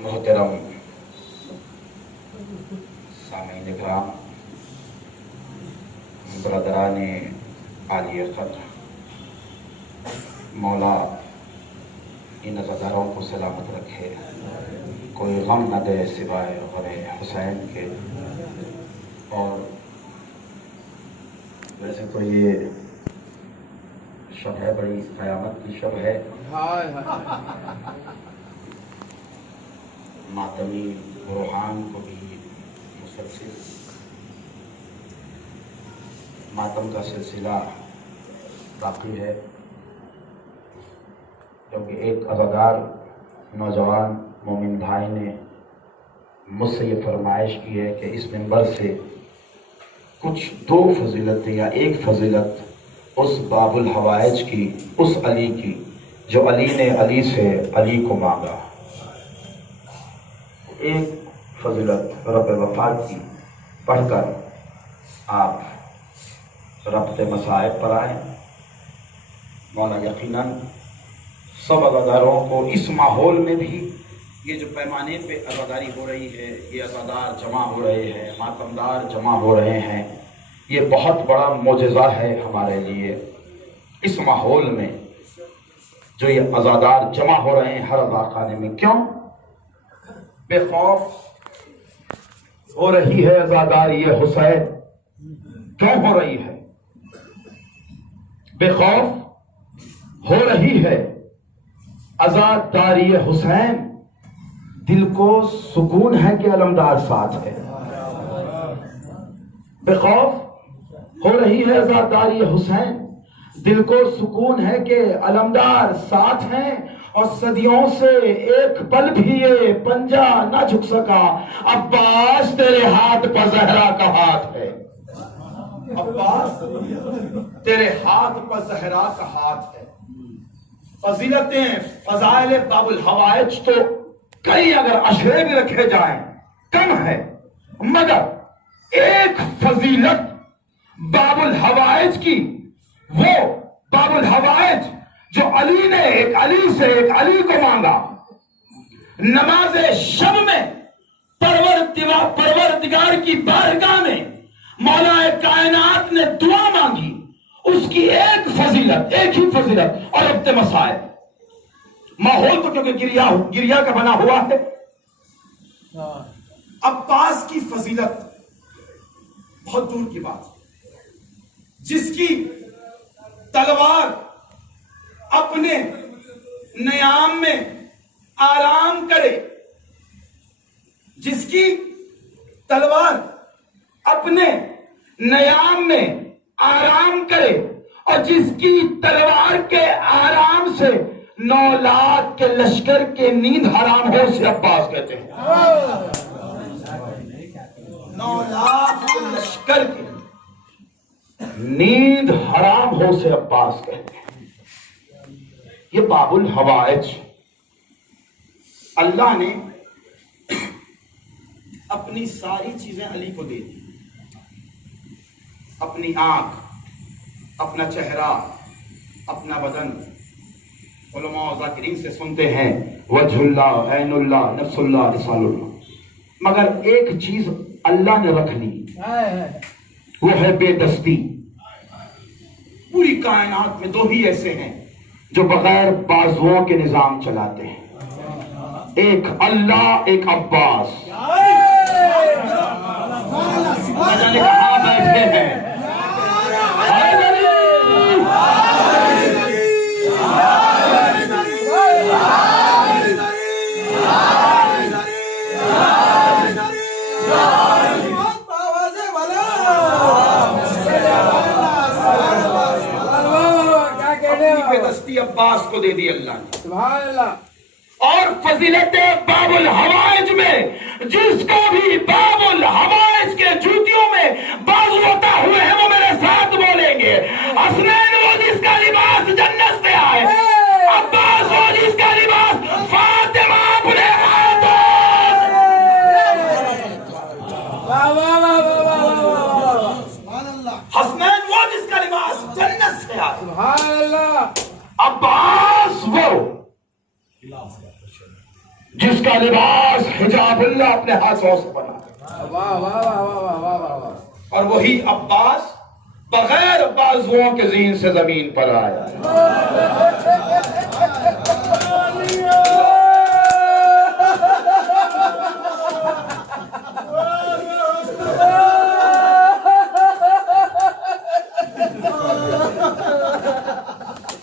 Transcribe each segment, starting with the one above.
محترم سامعین کرام، برادران عالی قدر، مولا ان عزاداروں کو سلامت رکھے، کوئی غم نہ دے سوائے غم حسین کے۔ اور ویسے تو یہ شب ہے، بڑی قیامت کی شب ہے، ماتمی روحان کو بھی مسلسل ماتم کا سلسلہ باقی ہے، کیونکہ ایک عزادار نوجوان مومن بھائی نے مجھ سے یہ فرمائش کی ہے کہ اس منبر سے کچھ دو فضیلت یا ایک فضیلت اس باب الحوائج کی، اس علی کی جو علی نے علی سے علی کو مانگا، ایک فضیلت رب وفا کی پڑھ کر آپ ربط مصائب پر آئیں۔ مولا یقیناً سب عزاداروں کو اس ماحول میں بھی یہ جو پیمانے پہ عزاداری ہو رہی ہے، یہ عزادار جمع ہو رہے ہیں، ماتمدار جمع ہو رہے ہیں، یہ بہت بڑا معجزہ ہے ہمارے لیے۔ اس ماحول میں جو یہ عزادار جمع ہو رہے ہیں ہر عزاخانے میں، کیوں؟ بے خوف ہو رہی ہے عزاداری حسین، کیوں ہو رہی ہے؟ بے خوف ہو رہی ہے عزاداری حسین، دل کو سکون ہے کہ علمدار ساتھ ہے۔ بے خوف ہو رہی ہے عزاداری حسین، دل کو سکون ہے کہ علمدار ساتھ ہیں، اور صدیوں سے ایک پل بھی یہ پنجہ نہ جھک سکا، عباس تیرے ہاتھ پر زہرا کا ہاتھ ہے، عباس تیرے ہاتھ پر زہرا کا ہاتھ ہے۔ فضیلتیں، فضائل باب الحوائج تو کئی اگر اشرے بھی رکھے جائیں کم ہے، مگر ایک فضیلت باب الحوائج کی، وہ باب الحوائج جو علی نے ایک علی سے ایک علی کو مانگا، نماز شب میں پروردگار کی بارگاہ میں مولا کائنات نے دعا مانگی، اس کی ایک فضیلت، ایک ہی فضیلت، اور ربط مصائب۔ ماحول تو کیونکہ گریا کا بنا ہوا ہے۔ عباس کی فضیلت بہت دور کی بات، جس کی تلوار اپنے نیام میں آرام کرے، جس کی تلوار اپنے نیام میں آرام کرے، اور جس کی تلوار کے آرام سے 9 لاکھ کے لشکر کے نیند حرام ہو، سے عباس کہتے ہیں۔ 9 لاکھ کے لشکر کی نیند حرام ہو، سے عباس کہتے ہیں۔ یہ باب الحوائج اللہ نے اپنی ساری چیزیں علی کو دے دی، اپنی آنکھ، اپنا چہرہ، اپنا بدن۔ علماء و ذاکرین سے سنتے ہیں وجہ اللہ، عین اللہ، نفس اللہ، لسان اللہ، مگر ایک چیز اللہ نے رکھ لی، وہ ہے بے دستی۔ پوری کائنات میں 2 ہی ایسے ہیں جو بغیر بازوؤں کے نظام چلاتے ہیں، ایک اللہ، ایک عباس۔ کہاں بیٹھے ہیں؟ عباس کو دے دی اللہ نے، سبحان اللہ۔ اور فضیلت باب الحوائج میں جس کو بھی باب الحوائج کے جوتیوں میں باز ہوتا ہوئے ہیں، وہ میرے ساتھ بولیں گے، حسنین وہ جس کا لباس جنت سے آئے، عباس وہ جس کا لباس فاطمہ اپنے ہاتھوں، حسنین وہ جس کا جس کا لباس حجاب اللہ اپنے ہاتھوں سے بنا اور وہی عباس بغیر بازوؤں کے زین سے زمین پر آیا.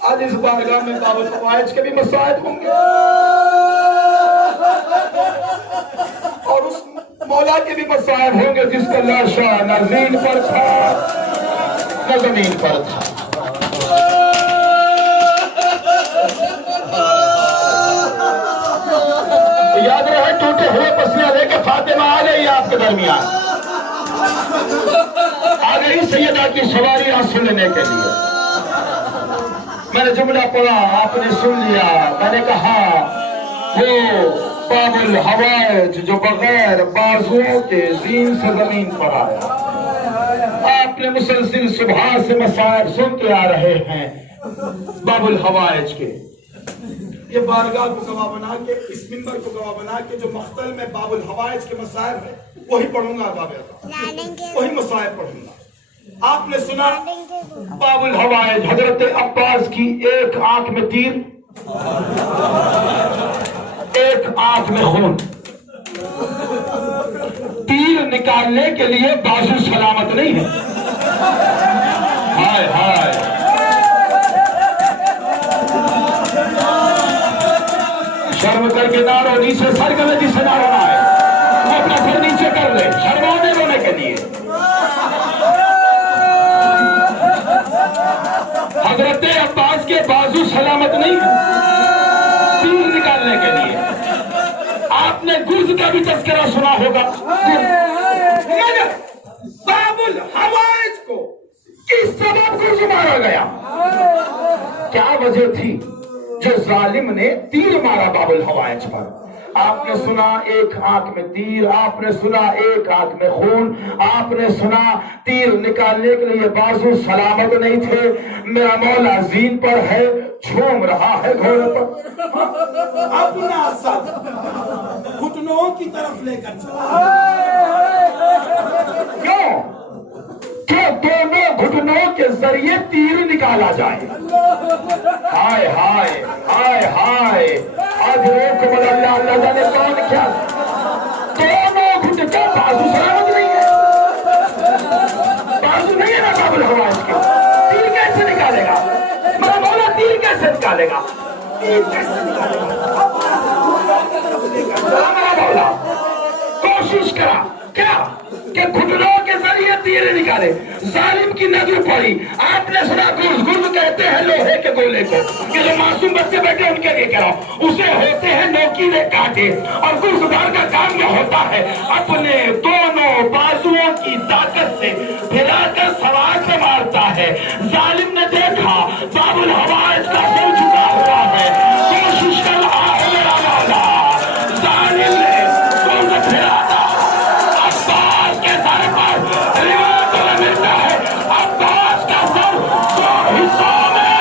آج اس بارگاہ میں باب الحوائج کے بھی مسائل ہوں گے اور اس مولا کے بھی مسائل ہوں گے جس کا لاشا نہ زمین پر تھا نہ زمین پر تھا. یاد رہے ٹوٹے ہوئے پسیاں لے کے فاطمہ آ گئی آپ کے درمیان, آ گئی سیدہ کی سواری آنسو لینے کے لیے. میں نے جملہ پڑھا, آپ نے سن لیا. میں نے کہا وہ باب الحوائج جو بغیر بازوؤں کے زین سے زمین پر آیا. آپ نے مسلسل صبح سے مسائل سنتے آ رہے ہیں باب الحوائج کے. یہ بارگاہ کو گواہ بنا کے, اس منبر کو گواہ بنا کے جو مختل میں باب الحوائج کے مسائل ہے وہی پڑھوں گا. وہی مسائل پڑھوں گا. آپ نے سنا باب الحوائج, حضرت عباس کی ایک آنکھ میں تیر, ایک آنکھ میں خون. تیر نکالنے کے لیے بازو سلامت نہیں ہے. ہائے ہائے, شرم کر کے نہ رو, نیچے سر گلتی سے نہ رونا ہے. وہ اپنا سر نیچے کر لے, شرمانے رونے کے لیے. حضرت عباس کے بازو سلامت نہیں تیر نکالنے کے لیے. آپ نے گرز کا بھی تذکرہ سنا ہوگا. باب الحوائج کو کس سبب گرز مارا گیا, کیا وجہ تھی جو ظالم نے تیر مارا باب الحوائج پر؟ آپ نے سنا ایک آنکھ میں تیر, آپ نے سنا ایک آنکھ میں خون, آپ نے سنا تیر نکالنے کے لیے بازو سلامت نہیں تھے. میرا مولا زین پر ہے, جھوم رہا ہے گھوڑے پر. اپنا سر گھٹنوں کی طرف لے کر چلا. کیوں کہ دونوں گھٹنوں کے ذریعے تیر نکالا جائے. ہائے ہائے ہائے ہائے, آج روک بل اللہ, اللہ جانے کون کیا. دونوں گھٹنے بازو سلامت نہیں ہے, بازو نہیں ہے نا باب الحوائج کے. تیر کیسے نکالے گا میرا مولا, تیر کیسے نکالے گا, تیر کیسے نکالے گا؟ اپنا سر گھٹنوں کی طرف لے کر چلا. میرا مولا کوشش کرا کیا کہ گھٹنوں کے ذریعے تیر نکالے. ظالم کی نظر پڑی. آپ نے سنا گرز کہتے ہیں لوہے کے گولے کو, کہ جو معصوم بچے بیٹھے ان کے لیے کراؤ, اسے ہوتے ہیں نوکیلے کانٹے. اور گرزدار کا کام یہ ہوتا ہے اپنے دونوں بازوؤں کی طاقت سے پھیلا کر سوار سے مارتا ہے. ظالم نے دیکھا باب الحوائج کا سر جھکا ہوا ہے, کوشش کر رہا ہے میرا مولا. ظالم نے گرز پھیلاتا عباس کے سر پر. روایتوں میں ملتا ہے عباس کا سر 2 حصوں میں.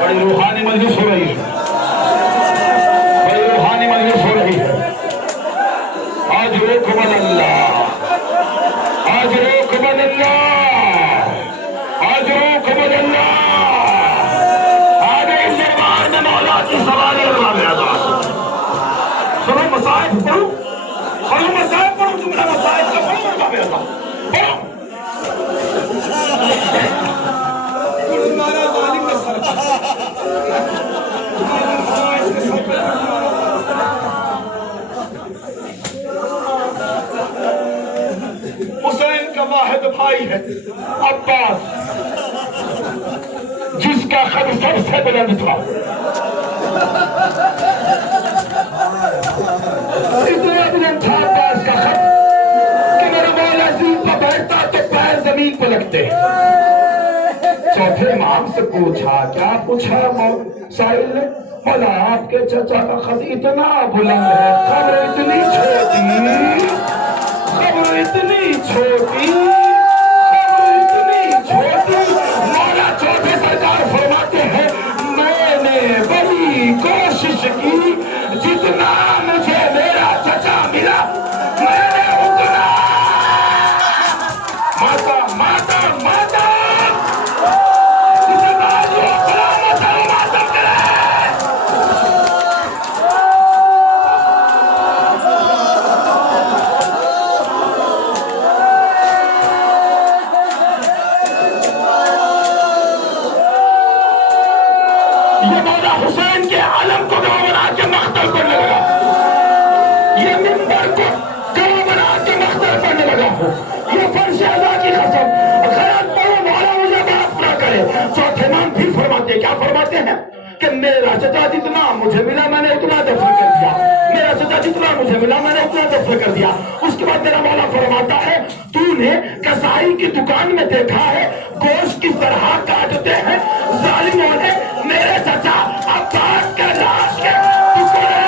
بڑی روحانی مجلس ہو رہی ہے, بڑی روحانی مجلس ہو رہی ہے. آج روک بل اللہ, آج روک بل اللہ, آج روک بل اللہ. آگے اس دربار میں مولا کی سواری اللہ میں آزاد. سنو مسائل پڑھو, پڑھو مسائل پڑھو, جملہ مسائل کا پڑھو اللہ میں آزاد پڑھو. تمہارا ظالم کا سر الحوائج کے سر پر حسین کا واحد بھائی ہے عباس, جس کا خط سب سے بلند تھا. اتنا بلند تھا عباس کا خط کہ میرا مولا زین پر بیٹھتا تو پیر زمین کو لگتے. چوتھے امام سے پوچھا، کیا پوچھا سائل نے؟ مولا آپ کے چچا کا خط اتنا بلند ہے، خبر اتنی چھوٹی، خبر اتنی چھوٹی، خبر اتنی چھوٹی۔ مولا چوتھے سرکار فرماتے ہیں میں نے بڑی کوشش کی، جتنا مجھے میرا چچا ملا میں نے اتنا ماتا ماتا ماتا اسے بازو سلامت ماتم کرے۔ یہ مولا حسین کے علم کو گواہ بنا کے مختل کرنے لگا، یہ منبر کو گواہ بنا کے مختل کرنے لگا ہوں، یہ فرش اعلیٰ کی قسم غلط پڑھو مولا مجھے معاف نہ کرے۔ چوتھے امام بھی فرماتے ہیں، کیا فرماتے ہیں کہ میرا چچا جتنا مجھے ملا میں نے اتنا دفن کر دیا، میرا چچا جتنا مجھے ملا میں نے اتنا دفن کر دیا۔ اس کے بعد میرا مولا فرماتا ہے تو نے کسائی کی دکان میں دیکھا ہے گوشت کس طرح کاٹتے ہیں ظالموں نے میرے چچا عباس کے لاش کے ٹکڑے۔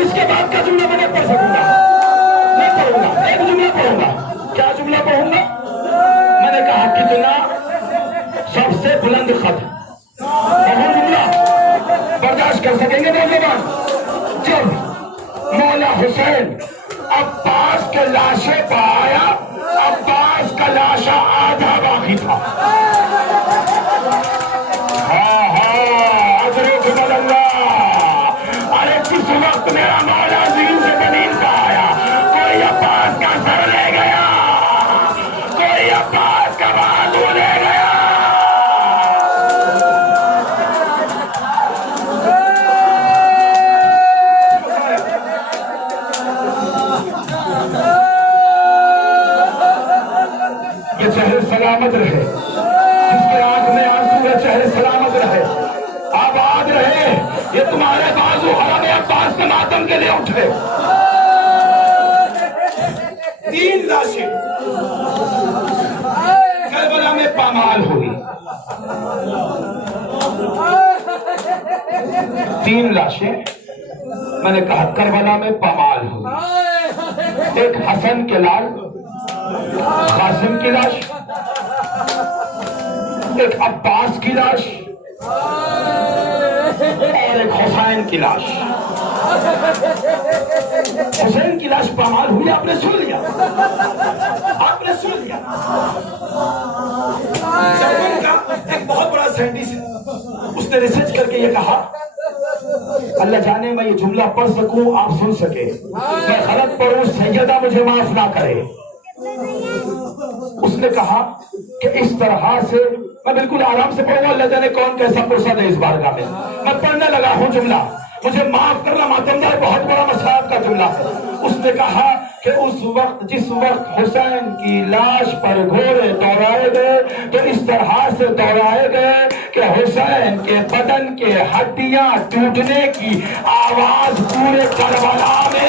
اس کے بعد کا جملہ میں نہیں پڑھ سکوں گا، نہیں پڑھوں گا، ایک جملہ پڑھوں گا۔ کیا جملہ پڑھوں گا؟ میں نے کہا کتنا سب سے بلند خط، بہت جملہ برداشت کر سکیں گے نوجوان؟ جب مولا حسین عباس کے لاشے پہ آیا، عباس کا لاشا آدھا باقی تھا۔ اس وقت میرا مولا زمین سے زمین پہ آیا، کوئی عباس کا سر لے گیا، کوئی عباس کا بازو لے گیا۔ یہ چہرے سلامت رہے، جس کے آنکھ میں آنسو ہے چہرے سلامت رہے، آباد رہے۔ یہ تمہارے بازو حرم عباس کے ماتم کے لیے اٹھے۔ 3 لاشیں کربلا میں پامال ہوئی، 3 لاشیں میں نے کہا کربلا میں پامال ہوئی۔ ایک حسن کے لال قاسم کی لاش، ایک عباس کی لاش اور ایک حسین کی لاش۔ حسین کی لاش پامال ہوئی، آپ نے سن لیا، آپ نے سن لیا۔ جرمن کا ایک بہت بڑا سائنٹسٹ، اس نے ریسرچ کر کے یہ کہا، اللہ جانے میں یہ جملہ پڑھ سکوں آپ سن سکے، میں غلط پڑھوں سیدہ مجھے معاف نہ کرے۔ اس نے کہا کہ اس طرح سے میں بالکل آرام سے پڑھوں گا، اللہ جانے کون کیسا پرسد ہے اس بارگاہ میں پڑھنے لگا ہوں جملہ، مجھے معاف کرنا ماتمدار، بہت بڑا مسائل کا جملہ ہے۔ اس نے کہا کہ اس وقت جس وقت حسین کی لاش پر گھوڑے دوڑائے گئے تو اس طرح سے دوڑائے گئے کہ حسین کے بدن کے ہڈیاں ٹوٹنے کی آواز پورے کربلا میں۔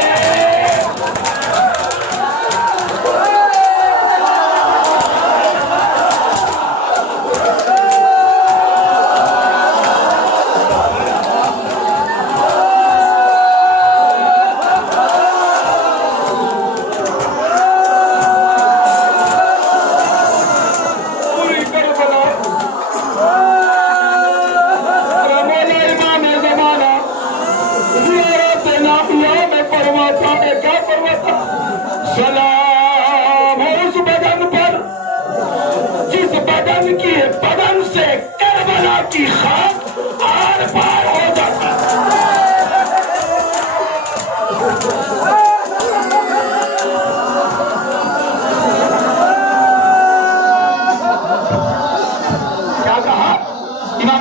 سلام اس بدن پر جس بدن کی بدن سے کربلا کی خاک آر پار ہو جاتی۔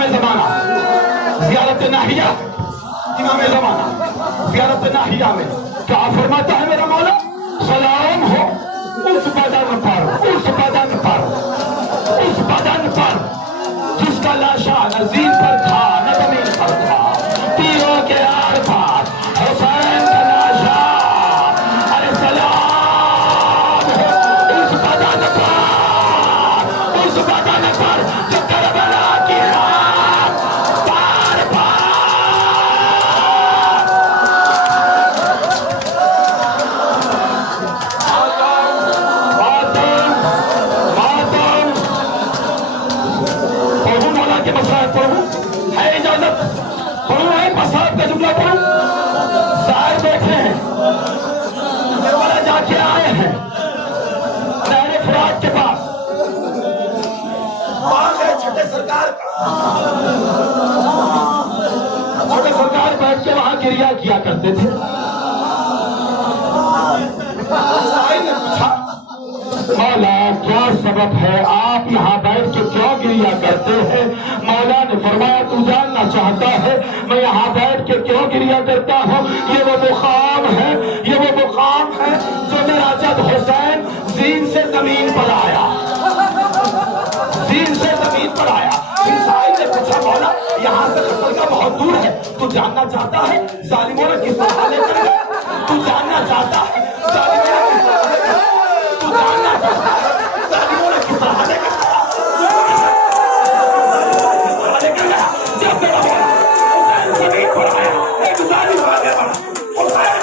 امام زمانہ زیارت ناحیہ، امام زمانہ زیارت ناحیہ میں کیا فرماتا ہے میرا مولا؟ سلام ہو اس بدن پر، اس بدن پر، اس بدن پر جس کا لاشا نہ زین پر تھا نہ زمین پر تھا، تیروں کے آر پار حسین کا لاشا، ارے سلام ہو اس بدن پر، اس بدن پر جو کربلا کی رات پار پار پڑھوں ہے اجازت، پڑھوں ہے مسائل کا جملہ پڑھوں؟ سائے بیٹھے ہیں، کربلا جا کے آئے ہیں، نہر فرات کے پاس وہاں گئے چھٹے سرکار کا، چھوٹے سرکار بیٹھ کے وہاں گریا کیا کرتے تھے۔ سائل نے پوچھا مولا کیا سبب ہے آپ یہاں بیٹھ کے کیوں گریا کرتے ہیں؟ مولا نے فرمایا تو جاننا چاہتا ہے میں یہاں بیٹھ کے کیوں گریا کرتا ہوں؟ یہ وہ مقام ہے، یہ وہ مقام ہے جو میرا جب حسین زین سے زمین پر آیا، زین سے زمین پر آیا۔ پھر سائل نے پوچھا مولا یہاں سے قتل کا بہت دور ہے، تو جاننا چاہتا ہے ظالموں نے کس طرح لے کر گئے؟ تو جاننا چاہتا ہے ظالموں نے کس طرح لے کر گئے؟ تو جاننا چاہتا ہے ظالموں نے کس طرح لے کر گئے؟ کس طرح لے کر گیا؟ جب میرا مولا حسین زمین پر آیا ایک ظالم آگے بڑھا، حسین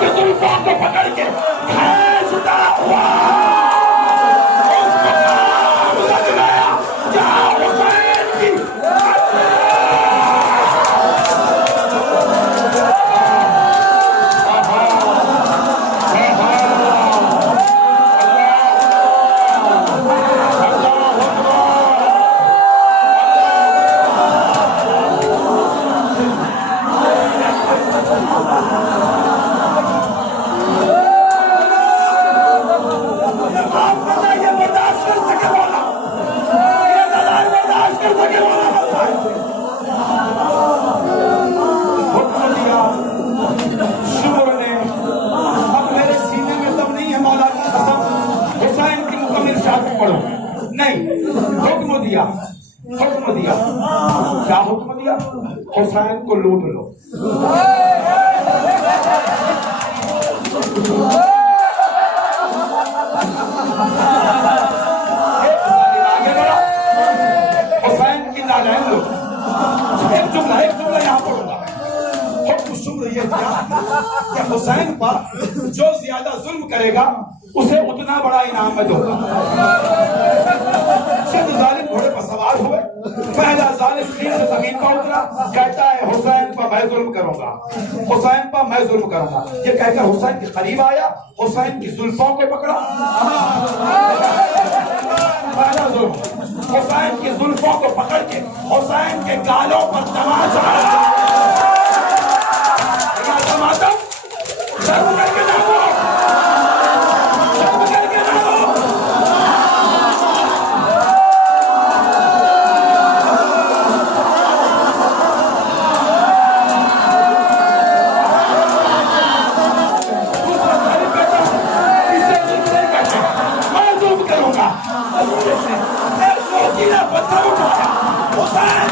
کی زلفوں کو پکڑ کے کھینچتا ہوا اس مقام تک گیا جہاں حسین کی حکم دیا، کیا حکم دیا؟ حسین کو لوٹ لو۔ آگے بڑھا، حسین کی نالین لو۔ ایک جملہ یہاں پڑھوں گا۔ حکم شمر یہ کیا کہ حسین پر جو زیادہ ظلم کرے گا اسے اتنا بڑا انعام میں دوں گا۔ چند ظالم گھوڑے پر سوار ہوئے، پہلا ظالم خیر سے زمین پر اترا، کہتا ہے حسین پر میں ظلم کروں گا، حسین پر میں ظلم کروں گا۔ یہ کہہ کر حسین کے قریب آیا، حسین کی زلفوں کو پکڑا، پہلا ظلم حسین کی زلفوں کو پکڑ کے حسین کے گالوں پر تماچا، تماچا شرم کر کے دیکھو، شرم کر کے دیکھو۔ پتھر اٹھایا حسین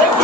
ایک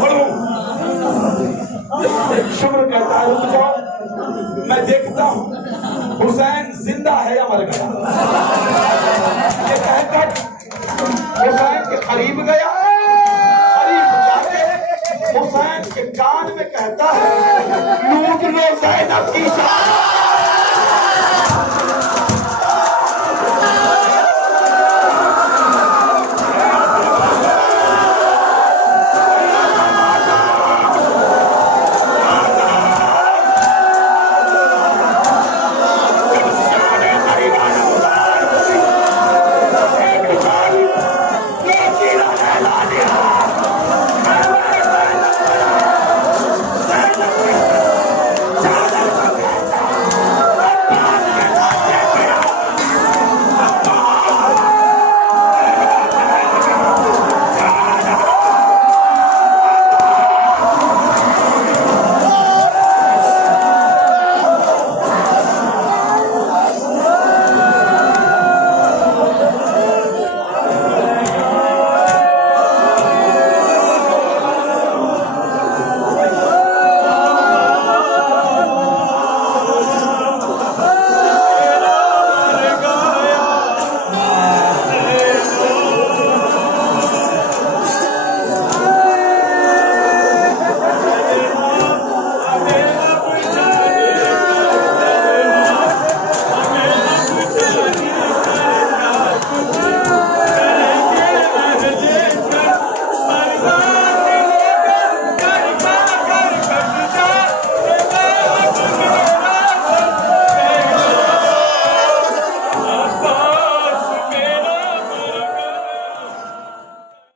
پڑھوں شمر کہتا ہے رک جاؤ میں دیکھتا ہوں حسین زندہ ہے یا مر گیا. یہ کہہ کر حسین کے قریب گیا, قریب جا کے حسین کے کان میں کہتا ہے لوٹ لو زینب کی جان.